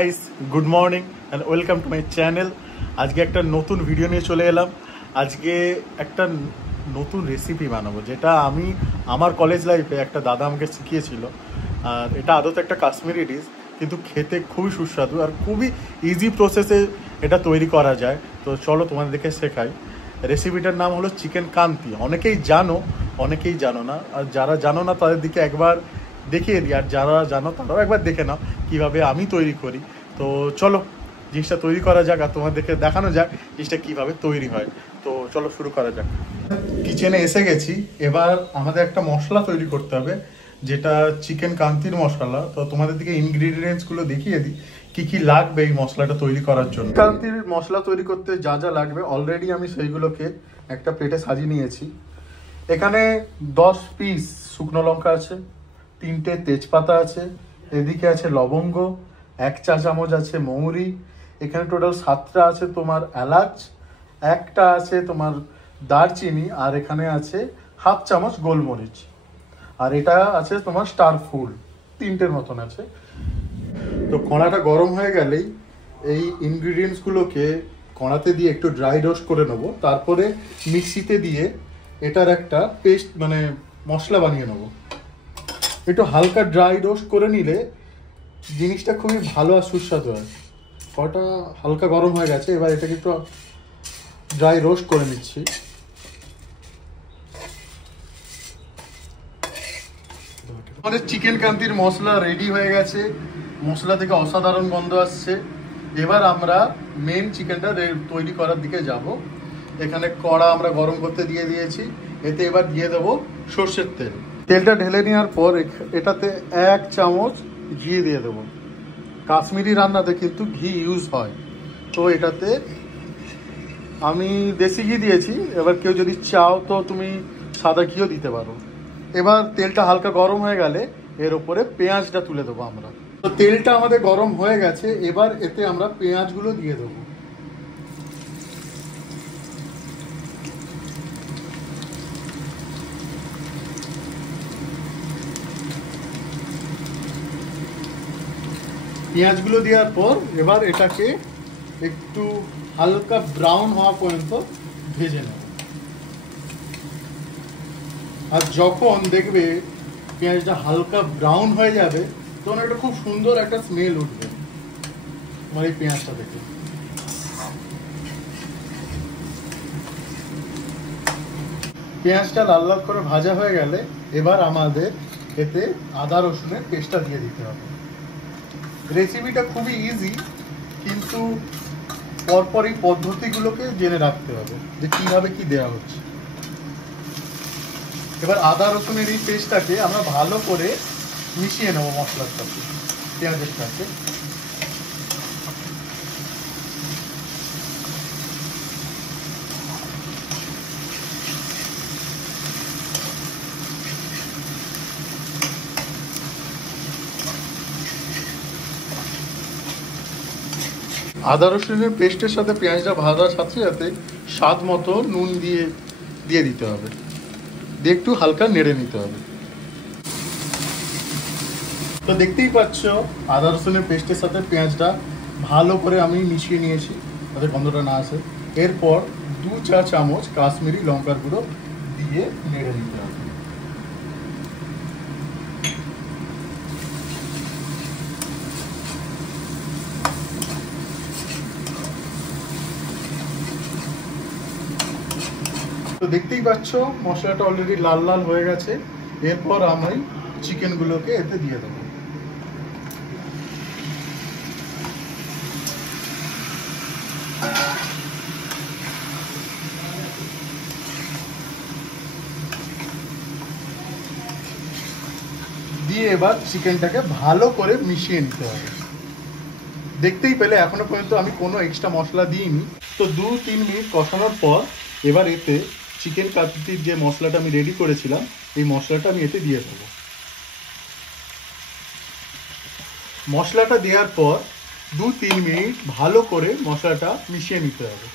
Guys, good morning and welcome to my channel. আজকে একটা নতুন ভিডিও নিয়ে চলে এলাম। আজকে একটা নতুন রেসিপি বানাবো, যেটা আমি আমার কলেজ লাইফে একটা দাদা আমাকে শিখিয়েছিল। আর এটা আদতে একটা কাশ্মীরি ডিশ, কিন্তু খেতে খুবই সুস্বাদু আর খুবই ইজি প্রসেসে এটা তৈরি করা যায়। তো চলো তোমাদেরকে শেখাই। রেসিপিটার নাম হলো চিকেন কান্তি। অনেকেই জানো, অনেকেই জানো না। আর যারা জানো না তাদের দিকে একবার দেখিয়ে দিই, আর যারা জানো তারাও একবার দেখে নাও কীভাবে আমি তৈরি করি। তো চলো জিনিসটা তৈরি করা যাক, আর তোমাদেরকে দেখানো যাক জিনিসটা কীভাবে তৈরি হয়। তো চলো শুরু করা যাক। কিচেনে এসে গেছি। এবার আমাদের একটা মশলা তৈরি করতে হবে, যেটা চিকেন কান্তির মশলা। তো তোমাদের দিকে ইনগ্রিডিয়েন্টসগুলো দেখিয়ে দিই কী কী লাগবে এই মশলাটা তৈরি করার জন্য। কান্তির মশলা তৈরি করতে যা যা লাগবে অলরেডি আমি সেইগুলোকে একটা প্লেটে সাজিয়ে নিয়েছি। এখানে 10 পিস শুকনো লঙ্কা আছে, 3টে তেজপাতা আছে, এদিকে আছে লবঙ্গ, 1 চা চামচ আছে মৌরি, এখানে টোটাল 7টা আছে তোমার এলাচ, একটা আছে তোমার দারচিনি, আর এখানে আছে 1/2 চামচ গোলমরিচ, আর এটা আছে তোমার স্টার ফুল 3টের মতন আছে। তো কড়াটা গরম হয়ে গেলেই এই ইনগ্রিডিয়েন্টসগুলোকে কড়াতে দিয়ে একটু ড্রাই রোস্ট করে নেবো। তারপরে মিক্সিতে দিয়ে এটার একটা পেস্ট মানে মশলা বানিয়ে নেবো। একটু হালকা ড্রাই রোস্ট করে নিলে জিনিসটা খুবই ভালো আর সুস্বাদু হয়। কড়াটা হালকা গরম হয়ে গেছে, এবার এটাকে একটু ড্রাই রোস্ট করে নিচ্ছি। আমাদের চিকেন কান্তির মশলা রেডি হয়ে গেছে। মশলা থেকে অসাধারণ গন্ধ আসছে। এবার আমরা মেন চিকেনটা তৈরি করার দিকে যাব। এখানে কড়া আমরা গরম করতে দিয়ে দিয়েছি। এতে এবার দিয়ে দেবো সর্ষের তেল। তেলটা ঢেলে নেওয়ার পর এটাতে 1 চামচ ঘি দিয়ে দেবো। কাশ্মীরি রান্নাতে কিন্তু ঘি ইউজ হয়, তো এটাতে আমি দেশি ঘি দিয়েছি। এবার কেউ যদি চাও তো তুমি সাদা ঘিও দিতে পারো। এবার তেলটা হালকা গরম হয়ে গেলে এর উপরে পেঁয়াজটা তুলে দেবো আমরা। তো তেলটা আমাদের গরম হয়ে গেছে, এবার এতে আমরা পেঁয়াজগুলো দিয়ে দেবো। পেঁয়াজগুলো দেওয়ার পর এবার এটাকে একটু হালকা ব্রাউন হওয়া পর্যন্ত ভেজে নেব। আর যখন দেখবে পেঁয়াজটা হালকা ব্রাউন হয়ে যাবে, তখন একটা খুব সুন্দর একটা স্মেল উঠবে আমার এই পেঁয়াজটা থেকে। পেঁয়াজটা লাল লাল করে ভাজা হয়ে গেলে এবার আমাদের এতে আদা রসুনের পেস্টটা দিয়ে দিতে হবে। রেসিপিটা খুবই ইজি, কিন্তু পরপর এই পদ্ধতিগুলোকে জেনে রাখতে হবে যে কিভাবে কি দেওয়া হচ্ছে। এবার আদা রসুনের এই পেস্টটাকে আমরা ভালো করে মিশিয়ে নেবো মশলার সাথে, পেঁয়াজের সাথে। আদা রসুনের পেস্টের সাথে পেঁয়াজটা ভাজার সাথে সাথে স্বাদ মতো নুন দিয়ে দিতে হবে, দিয়ে একটু হালকা নেড়ে নিতে হবে। তো দেখতেই পাচ্ছ আদা রসুনের পেস্টের সাথে পেঁয়াজটা ভালো করে আমি মিশিয়ে নিয়েছি যাতে গন্ধটা না আসে। এরপর 2 চা চামচ কাশ্মীরি লঙ্কার গুঁড়ো দিয়ে নেড়ে নিতে হবে। তো দেখতেই পাচ্ছ মশলাটা অলরেডি লাল লাল হয়ে গেছে। এরপর আমি চিকেনগুলোকে এতে দিয়ে দেবো। দিয়ে এবার চিকেনটাকে ভালো করে মিশিয়ে নিতে হবে। দেখতেই পেলে এখনো পর্যন্ত আমি কোনো এক্সট্রা মশলা দিইনি। তো 2-3 মিনিট কষানোর পর এবার এতে চিকেন কান্তির যে মশলাটা আমি রেডি করেছিলাম এই মশলাটা আমি এতে দিয়ে দেবো। মশলাটা দেওয়ার পর 2-3 মিনিট ভালো করে মশলাটা মিশিয়ে নিতে হবে।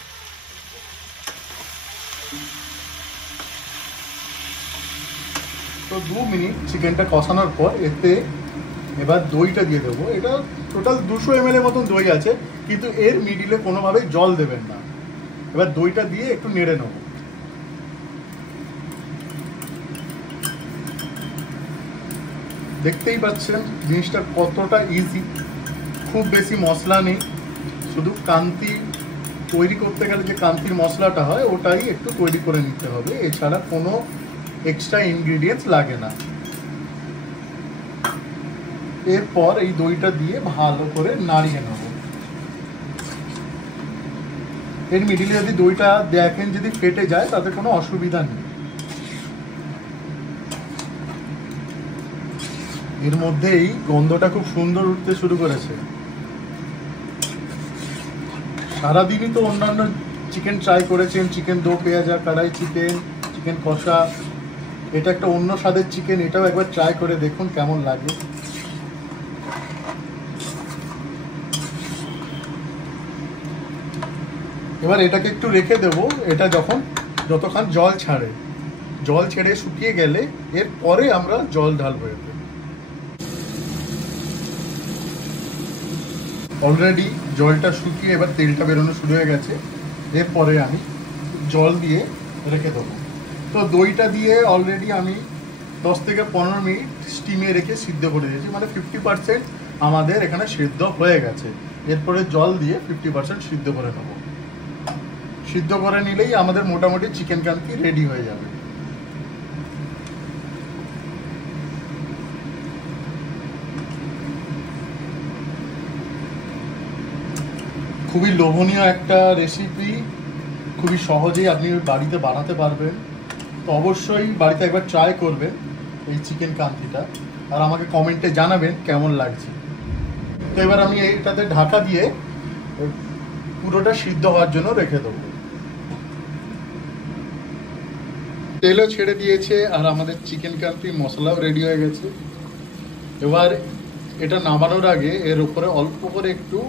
তো 2 মিনিট চিকেনটা কষানোর পর এতে এবার দইটা দিয়ে দেবো। এটা টোটাল 200 ml এর মতন দই আছে, কিন্তু এর মিডিলে কোনোভাবেই জল দেবেন না। এবার দইটা দিয়ে একটু নেড়ে নেব। দেখতেই পাচ্ছেন জিনিসটা কতটা ইজি, খুব বেশি মশলা নেই, শুধু কান্তি তৈরি করতে গেলে যে কান্তির মশলাটা হয় ওটাই একটু তৈরি করে নিতে হবে, এছাড়া কোনো এক্সট্রা ইনগ্রিডিয়েন্টস লাগে না। এরপর এই দইটা দিয়ে ভালো করে নাড়িয়ে নেব। এর মিডিলে যদি দইটা দেখেন যদি ফেটে যায় তাতে কোনো অসুবিধা নেই। এর মধ্যেই গন্ধটা খুব সুন্দর উঠতে শুরু করেছে। সারাদিনই তো অন্যান্য চিকেন ট্রাই করেছেন, চিকেন দো পেঁয়াজা কড়াই চিকেন, চিকেন কষা, এটা একটা অন্য স্বাদের চিকেন, এটাও একবার ট্রাই করে দেখুন কেমন লাগে। এবার এটাকে একটু রেখে দেবো, এটা যতক্ষণ জল ছাড়ে, জল ছেড়ে শুকিয়ে গেলে এরপরে আমরা জল ঢালবো এতে। অলরেডি জলটা শুকিয়ে এবার তেলটা বেরোনো শুরু হয়ে গেছে, এরপরে আমি জল দিয়ে রেখে দেবো। তো দইটা দিয়ে অলরেডি আমি 10 থেকে 15 মিনিট স্টিমে রেখে সিদ্ধ করে দিয়েছি, মানে 50% আমাদের এখানে সিদ্ধ হয়ে গেছে। এরপরে জল দিয়ে 50% সিদ্ধ করে নেবো। সিদ্ধ করে নিলেই আমাদের মোটামুটি চিকেন কান্তি রেডি হয়ে যাবে। খুবই লোভনীয় একটা রেসিপি, খুবই সহজেই আপনি বাড়িতে বানাতে পারবেন। তো অবশ্যই বাড়িতে একবার ট্রাই করবেন এই চিকেন কান্তিটা, আর আমাকে কমেন্টে জানাবেন কেমন লাগছে। তো এবার আমি এইটাতে ঢাকা দিয়ে পুরোটা সিদ্ধ হওয়ার জন্য রেখে দেবো। তেলও ছেড়ে দিয়েছে আর আমাদের চিকেন কান্তি মশলাও রেডি হয়ে গেছে। এবার এটা নামানোর আগে এর উপরে অল্প করে একটু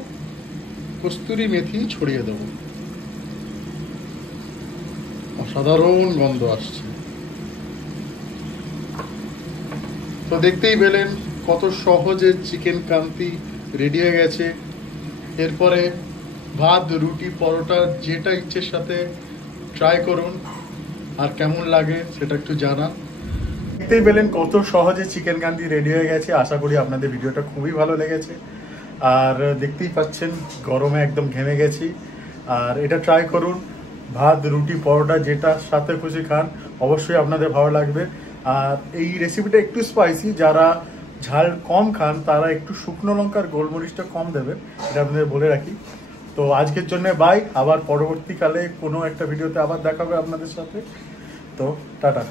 কস্তুরি মেথি ছড়িয়ে দেবো। অসাধারণ গন্ধ আসছে। তো দেখতেই পেলেন কত সহজে চিকেন কান্তি রেডি হয়ে গেছে। এরপরে ভাত, রুটি, পরোটা যেটা ইচ্ছের সাথে ট্রাই করুন, আর কেমন লাগে সেটা একটু জানান। দেখতেই পেলেন কত সহজে চিকেন কান্তি রেডি হয়ে গেছে। আশা করি আপনাদের ভিডিওটা খুবই ভালো লেগেছে। আর দেখতেই পাচ্ছেন গরমে একদম ঘেমে গেছি। আর এটা ট্রাই করুন, ভাত, রুটি, পরোটা যেটার সাথে খুশি খান, অবশ্যই আপনাদের ভালো লাগবে। আর এই রেসিপিটা একটু স্পাইসি, যারা ঝাল কম খান তারা একটু শুকনো লঙ্কার গোলমরিচটা কম দেবেন, এটা আপনাদের বলে রাখি। তো আজকের জন্য বাই, আবার পরবর্তীকালে কোনো একটা ভিডিওতে আবার দেখা হবে আপনাদের সাথে। তো টাটা।